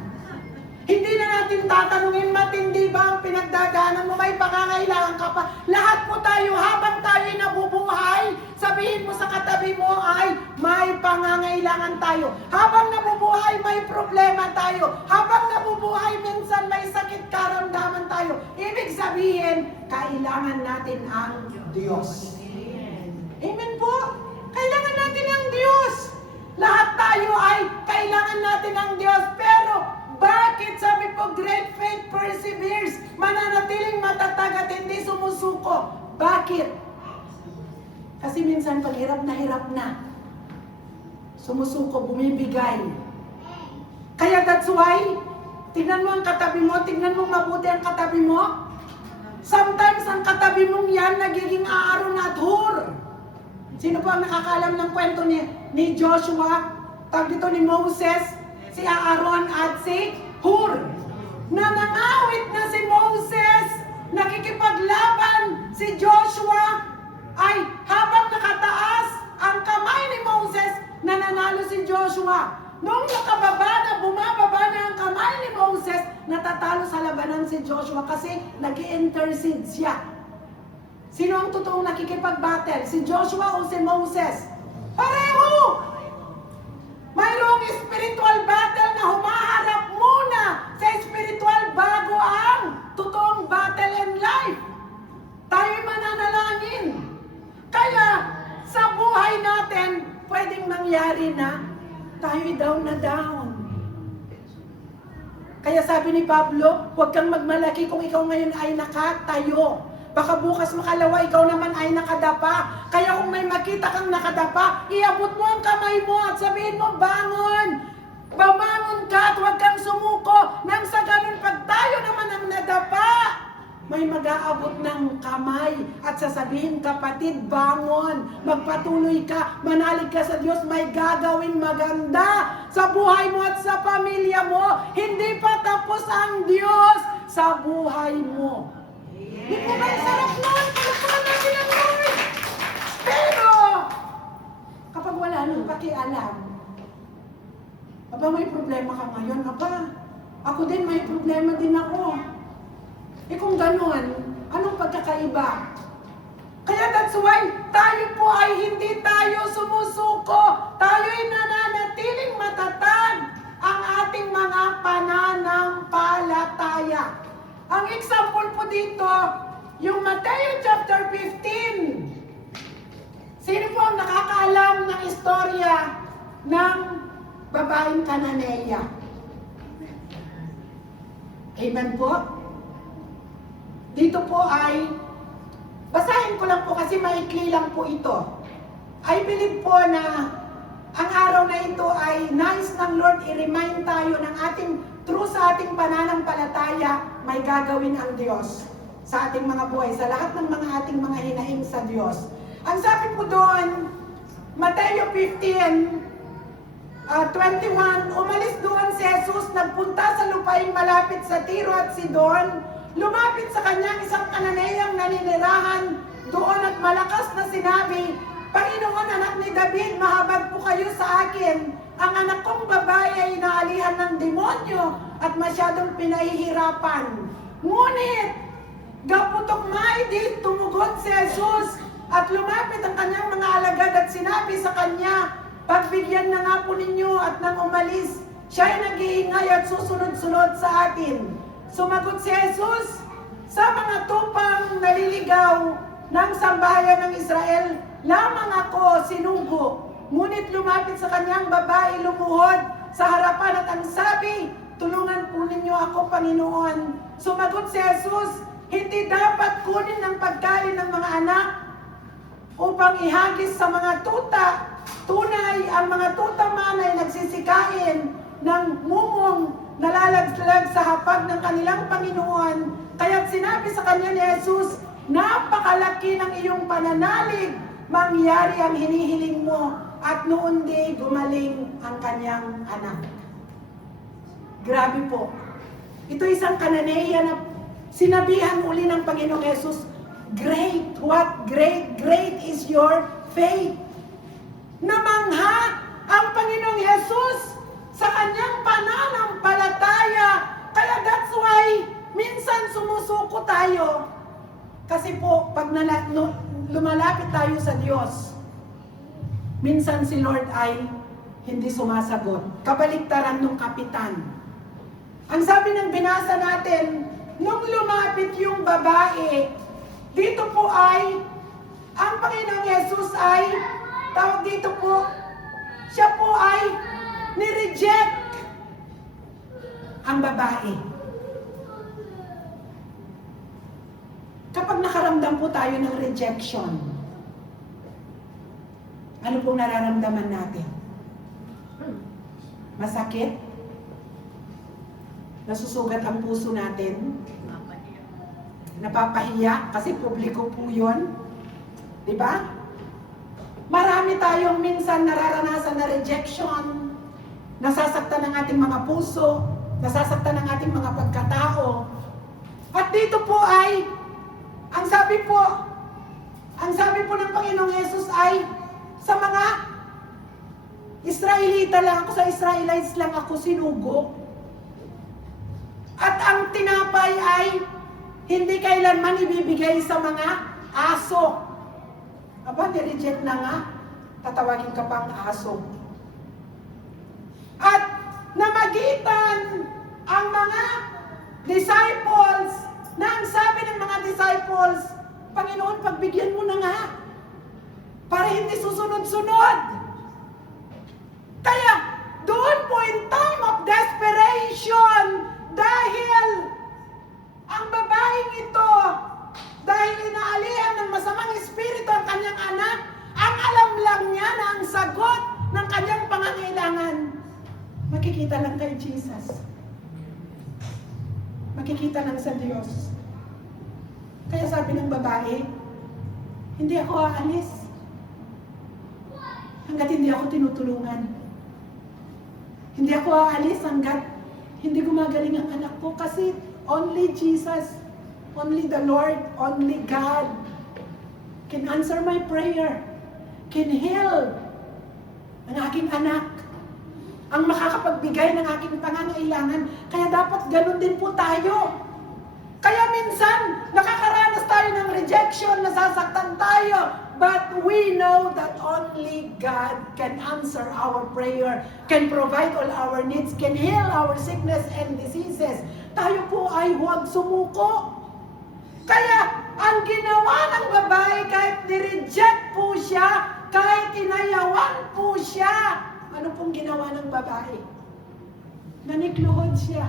Hindi na natin tatanungin, matindi ba ang pinagdadaanan mo? May pangangailangan ka pa. Lahat po tayo, habang tayo nabubuhay, sabihin mo sa katabi mo ay may pangangailangan tayo. Habang nabubuhay, may problema tayo. Habang nabubuhay, minsan may sakit karamdaman tayo. Ibig sabihin, kailangan natin ang Diyos. Amen po? Kailangan natin ang Diyos. Lahat tayo ay kailangan natin ang Diyos. Pero bakit sabi po, great faith perseveres, mananatiling matatag at hindi sumusuko? Bakit? Kasi minsan pag hirap na, sumusuko, bumibigay. Kaya that's why, tignan mo ang katabi mo, tignan mo mabuti ang katabi mo. Sometimes ang katabi mong yan nagiging Aaron at Hur. Sino po ang nakakaalam ng kwento ni Joshua? Tawag dito ni Moses, si Aaron at si Hur. Nanangawit na si Moses, nakikipaglaban si Joshua, ay habang nakataas ang kamay ni Moses, nananalo si Joshua. Nung bumababa na ang kamay ni Moses, natatalo sa labanan si Joshua kasi nag-intercede siya. Sino ang totoong nakikipag-battle? Si Joshua o si Moses? Pareho! Mayroong spiritual battle na humaharap muna sa spiritual bago ang totoong battle in life. Tayo'y mananalangin. Kaya sa buhay natin, pwedeng mangyari na tayo'y down na down. Kaya sabi ni Pablo, huwag kang magmalaki kung ikaw ngayon ay nakatayo. Baka bukas makalawa, ikaw naman ay nakadapa. Kaya kung may makita kang nakadapa, iabot mo ang kamay mo at sabihin mo, bangon! Bamangon ka at huwag kang sumuko. Nang sa ganun, pag tayo naman ang nadapa, may mag-aabot ng kamay at sasabihin, kapatid, bangon, magpatuloy ka, manalig ka sa Diyos, may gagawing maganda sa buhay mo at sa pamilya mo. Hindi pa tapos ang Diyos sa buhay mo. Di po ba sarap nun? Palakpakan natin ang Lord. Pero, kapag wala nang pakialam, aba may problema ka ngayon, aba, ako din may problema din ako. Kung gano'n, anong pagkakaiba? Kaya that's why, tayo po ay hindi tayo sumusuko. Tayo'y nananatiling matatag ang ating mga pananampalataya. Ang example po dito, yung Matthew chapter 15. Sino po ang nakakaalam ng istorya ng babaeng Canaanea? Amen po? Dito po ay, basahin ko lang po kasi maikli lang po ito. I believe po na ang araw na ito ay nais ng Lord i-remind tayo ng through sa ating pananampalataya, may gagawin ang Diyos sa ating mga buhay, sa lahat ng mga ating mga hinaing sa Diyos. Ang sabi po doon, Matthew 15:21, umalis doon si Jesus, nagpunta sa lupain malapit sa Tiro at Sidon, lumapit sa kanya isang Kananeyang naninirahan doon at malakas na sinabi, Panginoon, anak ni David, mahabag po kayo sa akin. Ang anak kong babae ay inaalihan ng demonyo at masyadong pinahihirapan. Ngunit, gaputok maidi, tumugon si Jesus at lumapit ang kanyang mga alagad at sinabi sa kanya, pagbigyan na nga po ninyo at nang umalis, siya ay nag-iingay at susunod-sunod sa atin. Sumagot si Jesus, sa mga tupang naliligaw ng sambahayan ng Israel, lamang ako sinugo. Ngunit lumapit sa kanyang babae, lumuhod sa harapan at ang sabi, tulungan po ninyo ako, Panginoon. Sumagot si Jesus, hindi dapat kunin ng pagkain ng mga anak upang ihagis sa mga tuta. Tunay, ang mga tuta man ay nagsisikain ng mumong nalalaglag sa hapag ng kanilang Panginoon. Kaya't sinabi sa kanya ni Jesus, napakalaki ng iyong pananalig, mangyari ang hinihiling mo, at noon di gumaling ang kanyang anak. Grabe po. Ito isang Kananeya na sinabihan uli ng Panginoong Jesus, great, what great, great is your faith. Namangha ang Panginoong Jesus sa kanyang pananampalataya. Kaya that's why minsan sumusuko tayo. Kasi po, pag lumalapit tayo sa Diyos, minsan si Lord ay hindi sumasagot. Kabaliktaran ng kapitan. Ang sabi ng binasa natin, nung lumapit yung babae, dito po ay, ang Panginoong Jesus ay, tawag dito po, siya po ay ni-reject ang babae. Kapag nakaramdam po tayo ng rejection, ano pong nararamdaman natin? Masakit? Nasusugat ang puso natin? Napapahiya kasi publiko po yun. Diba? Marami tayong minsan nararanasan na rejection, nasasaktan ng ating mga puso, nasasaktan ng ating mga pagkatao. At dito po ay, ang sabi po ng Panginoong Jesus ay, sa mga Israelita lang ako, sa Israelites lang ako sinugo. At ang tinapay ay, hindi kailanman ibibigay sa mga aso. Aba, ni-reject na nga, tatawagin ka pang aso. At namagitan ang mga disciples, na ang sabi ng mga disciples, Panginoon, pagbigyan mo na nga, para hindi susunod-sunod. Kaya, doon po in time of desperation, dahil ang babaeng ito, dahil inaalihan ng masamang espiritu ang kanyang anak, ang alam lang niya na ang sagot ng kanyang pangangailangan, makikita lang kay Jesus. Makikita lang sa Diyos. Kaya sabi ng babae, hindi ako aalis hanggat hindi ako tinutulungan. Hindi ako aalis hanggat hindi gumagaling ang anak ko kasi only Jesus, only the Lord, only God can answer my prayer, can heal ang aking anak, ang makakapagbigay ng aking pangangailangan. Kaya dapat ganun din po tayo. Kaya minsan, nakakaranas tayo ng rejection, nasasaktan tayo. But we know that only God can answer our prayer, can provide all our needs, can heal our sickness and diseases. Tayo po ay huwag sumuko. Kaya, ang ginawa ng babae, kahit nireject po siya, kahit inayawan po siya, ano pong ginawa ng babae? Nanikluhod siya.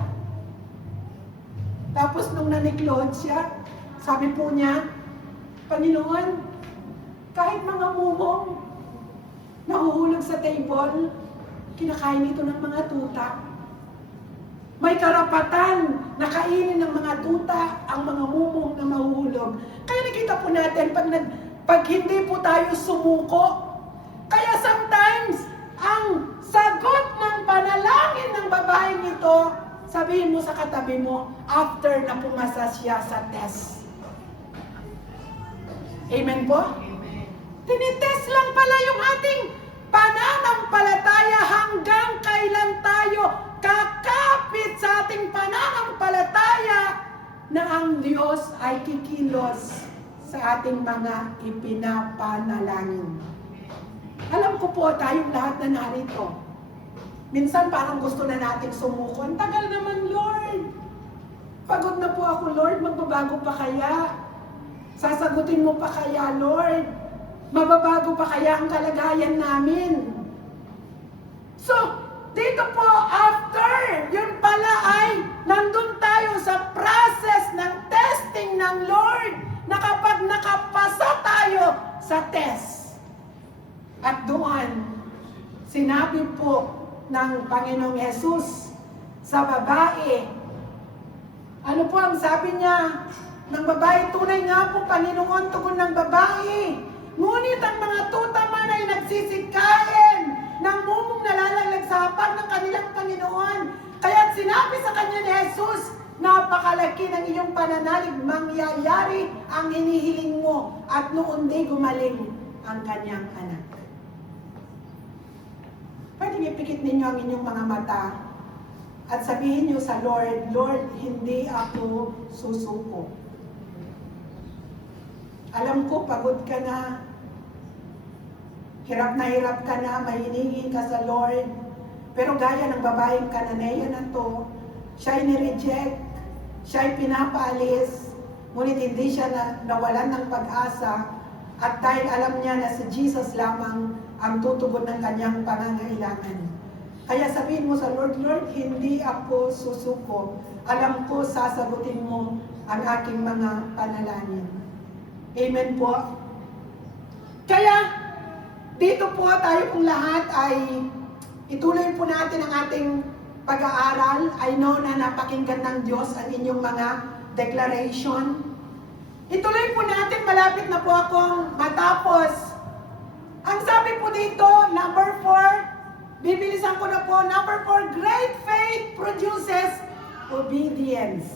Tapos nung nanikluhod siya, sabi po niya, Panginoon, kahit mga mumong nahuhulog sa table, kinakain ito ng mga tuta. May karapatan na kainin ng mga tuta ang mga mumong na mahuhulog. Kaya nakita po natin, pag hindi po tayo sumuko, kaya sometimes, ang sagot ng panalangin ng babaeng ito, Sabihin mo sa katabi mo, after na pumasa siya sa test. Amen po? Tinitest lang pala yung ating pananampalataya hanggang kailan tayo kakapit sa ating pananampalataya na ang Diyos ay kikilos sa ating mga ipinapanalangin. Alam ko po, tayong lahat na narito, minsan parang gusto na nating sumuko. Ang tagal naman, Lord. Pagod na po ako, Lord. Magbabago pa kaya? Sasagutin mo pa kaya, Lord? Mababago pa kaya ang kalagayan namin? So, dito po, after, yun pala ay nandun tayo sa process ng testing ng Lord na kapag nakapasa tayo sa test. At doon, sinabi po ng Panginoong Hesus sa babae, ano po ang sabi niya ng babae? Tunay nga po, Panginoon, tugon ng babae. Ngunit ang mga tuta man ay nagsisikain ng mumong nalalaglag sa hapag ng kanilang Panginoon. Kaya't sinabi sa kanya ni Jesus, napakalaki ng iyong pananalig, mangyayari ang hinihiling mo, at noon di gumaling ang kanyang anak. Pwede ipikit ninyo ang inyong mga mata at sabihin niyo sa Lord, Lord, hindi ako susuko. Alam ko, pagod ka na, hirap ka na, mahiningin ka sa Lord. Pero gaya ng babaeng Kananea na to, siya'y nireject, siya'y pinapaalis, ngunit hindi siya nawalan ng pag-asa, at dahil alam niya na si Jesus lamang ang tutugon ng kanyang pangangailangan. Kaya sabihin mo sa Lord, Lord, hindi ako susuko. Alam ko, sasagutin mo ang aking mga panalangin. Amen po. Kaya, dito po tayo pong lahat ay ituloy po natin ang ating pag-aaral. I know na napakinggan ng Diyos ang inyong mga declaration. Ituloy po natin, malapit na po akong matapos. Ang sabi po dito, number 4, bibilisan ko na po, number 4, great faith produces obedience.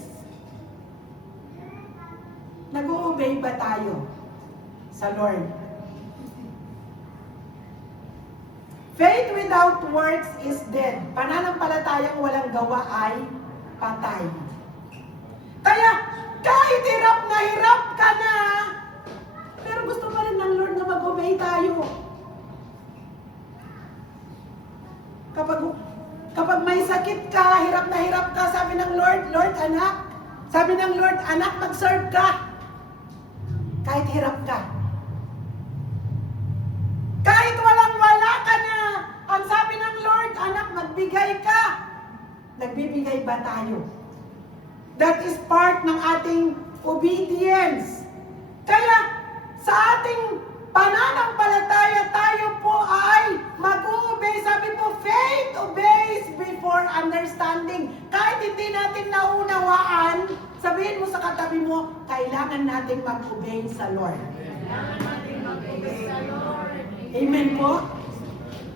Nag-o-obey ba tayo sa Lord? Faith without works is dead. Pananampalatayang walang gawa ay patay. Kaya, kahit hirap ka na, pero gusto pa rin ng Lord na mag-obey tayo. Kapag may sakit ka, hirap ka, sabi ng Lord, Lord, anak. Sabi ng Lord, anak, mag-serve ka. Kahit hirap ka. Kahit walang-wala ka na, ang sabi ng Lord, anak, magbigay ka. Nagbibigay ba tayo? That is part ng ating obedience. Kaya, sa ating pananampalataya, tayo po ay mag-obey. Sabi po, faith obeys before understanding. Kahit hindi natin naunawaan, sabihin mo sa katabi mo, kailangan natin mag-obey sa Lord. Amen po?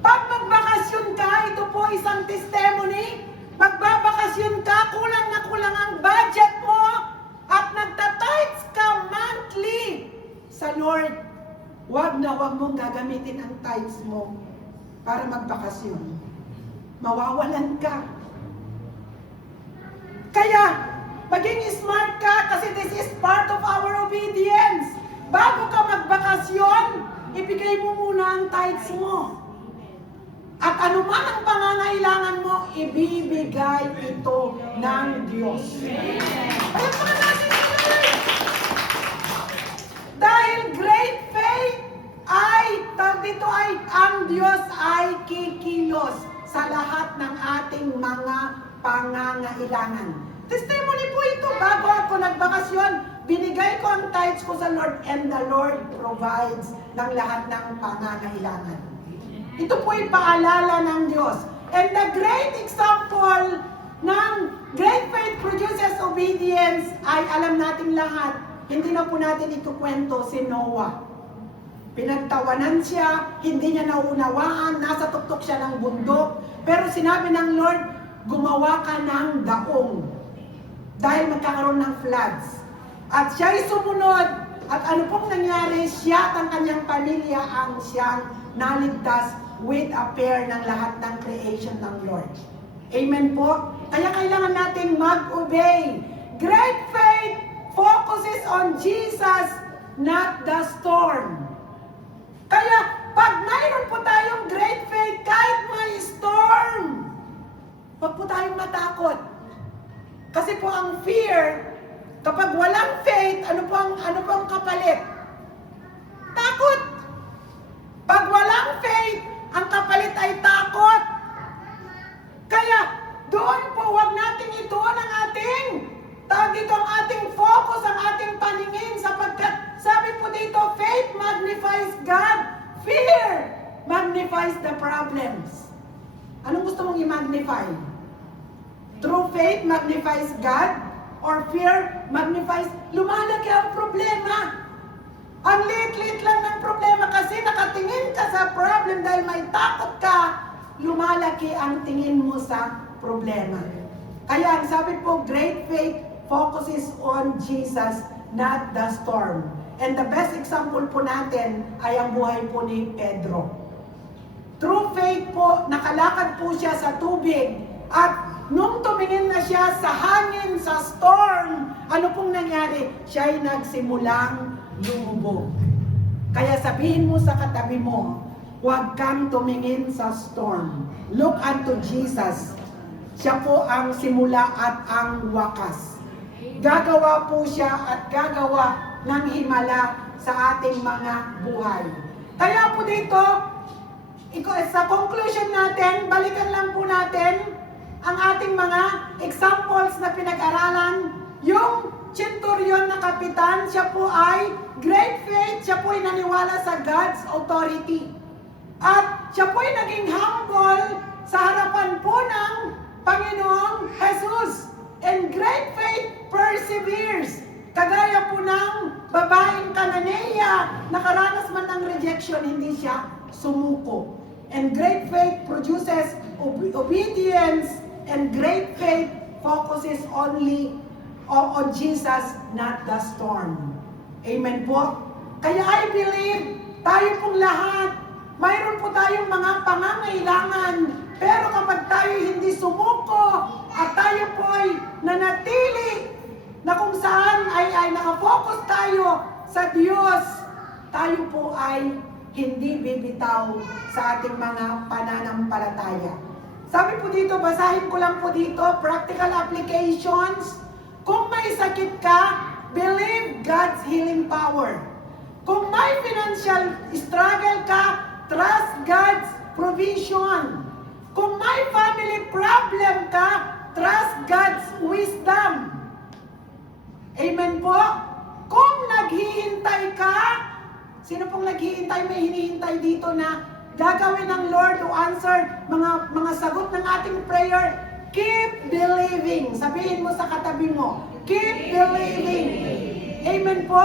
Pag magbakasyon ka, ito po isang testimony. Magbabakasyon ka, kulang na kulang ang budget mo, at nagtatites ka monthly sa Lord. Huwag mong gagamitin ang tithes mo para magbakasyon. Mawawalan ka. Kaya, maging smart ka kasi this is part of our obedience. Bago ka magbakasyon, ibigay mo muna ang tithes mo. At anuman ang pangangailangan mo, ibibigay ito ng Diyos. Palakpakan natin ang Lord. Dahil great faith dito ay ang Diyos ay kikilos sa lahat ng ating mga pangangailangan. Testimony po ito, bago ako nagbakasyon, binigay ko ang tithes ko sa Lord, and the Lord provides ng lahat ng pangangailangan. Ito po ay paalala ng Diyos. And the great example ng great faith produces obedience ay alam nating lahat. Hindi na po natin ito kwento si Noah. Pinagtawanan siya, hindi niya naunawaan, nasa tuktok siya ng bundok. Pero sinabi ng Lord, gumawa ka ng daong dahil magkakaroon ng floods. At siya'y sumunod, at ano pong nangyari, siya at ang kanyang pamilya ang siyang naligtas with a pair ng lahat ng creation ng Lord. Amen po? Kaya kailangan nating mag-obey. Great faith focuses on Jesus, not the storm. Kaya pag mayroon po tayong great faith, kahit may storm, huwag po tayong matakot. Kasi po ang fear, kapag walang faith, ano po ang kapalit? Takot. Pag walang faith, ang kapalit ay takot. Kaya doon po, huwag nating ituon ang ating, tawag dito ang ating focus, ang ating paningin, sapagkat sabi po dito, faith magnifies God, fear magnifies the problems. Anong gusto mong i-magnify? True faith magnifies God, or fear magnifies, lumalaki ang problema. Ang liit-liit lang ng problema kasi nakatingin ka sa problem dahil may takot ka, lumalaki ang tingin mo sa problema. Kaya ang sabi po, great faith focuses on Jesus, not the storm. And the best example po natin ay ang buhay po ni Pedro. True faith po, nakalakad po siya sa tubig at nung tumingin na siya sa hangin, sa storm, ano pong nangyari? Siya'y nagsimulang lumubog. Kaya sabihin mo sa katabi mo, huwag kang tumingin sa storm. Look unto Jesus. Siya po ang simula at ang wakas. Gagawa po siya at gagawa ng himala sa ating mga buhay. Kaya po dito, sa conclusion natin, balikan lang po natin ang ating mga examples na pinag-aralan. Yung centurion na kapitan, siya po ay great faith, siya po ay naniwala sa God's authority. At siya po ay naging humble sa harapan po ng Panginoong Jesus. And great faith perseveres. Kagaya po ng babaeng Cananea, nakaranas man ng rejection, hindi siya sumuko. And great faith produces obedience, and great faith focuses only on Jesus, not the storm. Amen po? Kaya I believe, tayo pong lahat, mayroon po tayong mga pangangailangan, pero kapag tayo hindi sumuko, at tayo po ay nanatili, na kung saan ay nakafocus tayo sa Diyos, tayo po ay hindi bibitaw sa ating mga pananampalataya. Sabi po dito, basahin ko lang po dito, practical applications. Kung may sakit ka, believe God's healing power. Kung may financial struggle ka, trust God's provision. Kung may family problem ka, trust God's wisdom. Amen po? Kung naghihintay ka, sino pong naghihintay, may hinihintay dito na gagawin ng Lord to answer mga sagot ng ating prayer, keep believing. Sabihin mo sa katabi mo, keep believing. Amen po?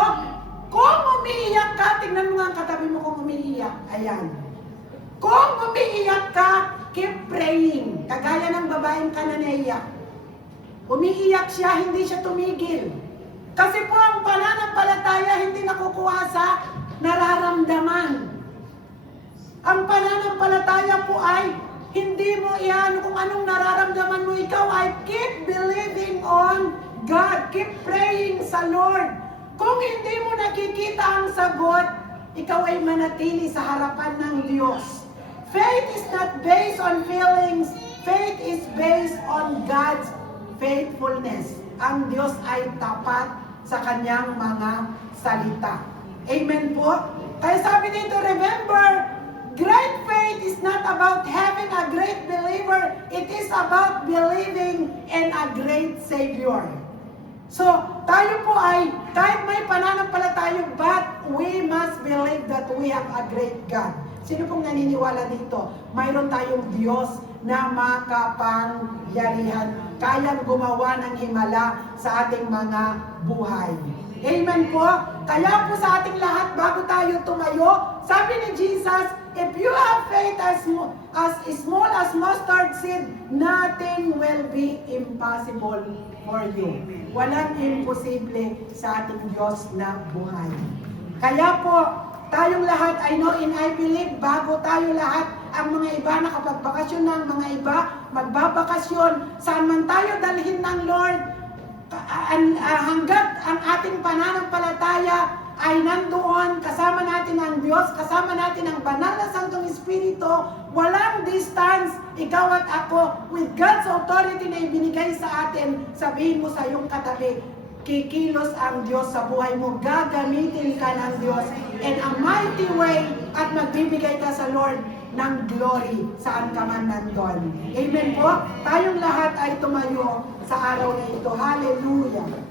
Kung umiiyak ka, tingnan mo nga ang katabi mo kung umiiyak. Ayan. Kung umiiyak ka, keep praying. Kagaya ng babaeng Cananea. Umiiyak siya, hindi siya tumigil. Kasi po ang pananampalataya hindi nakukuha sa nararamdaman. Ang pananampalataya po ay hindi mo iyan kung anong nararamdaman mo. Ikaw ay keep believing on God. Keep praying sa Lord. Kung hindi mo nakikita ang sagot, ikaw ay manatili sa harapan ng Diyos. Faith is not based on feelings. Faith is based on God's faithfulness. Ang Diyos ay tapat sa kanyang mga salita. Amen po? Kaya sabi dito, remember, great faith is not about having a great believer. It is about believing in a great Savior. So, tayo po ay, kahit may pananampalataya, but we must believe that we have a great God. Sino pong naniniwala dito? Mayroon tayong Diyos na makapangyarihan, kayang gumawa ng himala sa ating mga buhay. Amen po? Kaya po sa ating lahat, bago tayo tumayo, sabi ni Jesus, if you have faith as as small as mustard seed, nothing will be impossible for you. Walang imposible sa ating Diyos na buhay. Kaya po, tayong lahat, I know and I believe, bago tayo lahat, ang mga iba nakapagbakasyon na, ang mga iba magbabakasyon, saan man tayo dalhin ng Lord, hanggat ang ating pananampalataya ay nandoon, kasama natin ang Diyos, kasama natin ang banal na Santong Espiritu, walang distance, ikaw at ako, with God's authority na ibinigay sa atin, sabihin mo sa iyong katabi, kikilos ang Diyos sa buhay mo, gagamitin ka ng Diyos in a mighty way at magbibigay ka sa Lord ng glory saan ka man nandun. Amen po? Tayong lahat ay tumayo sa araw na ito. Hallelujah!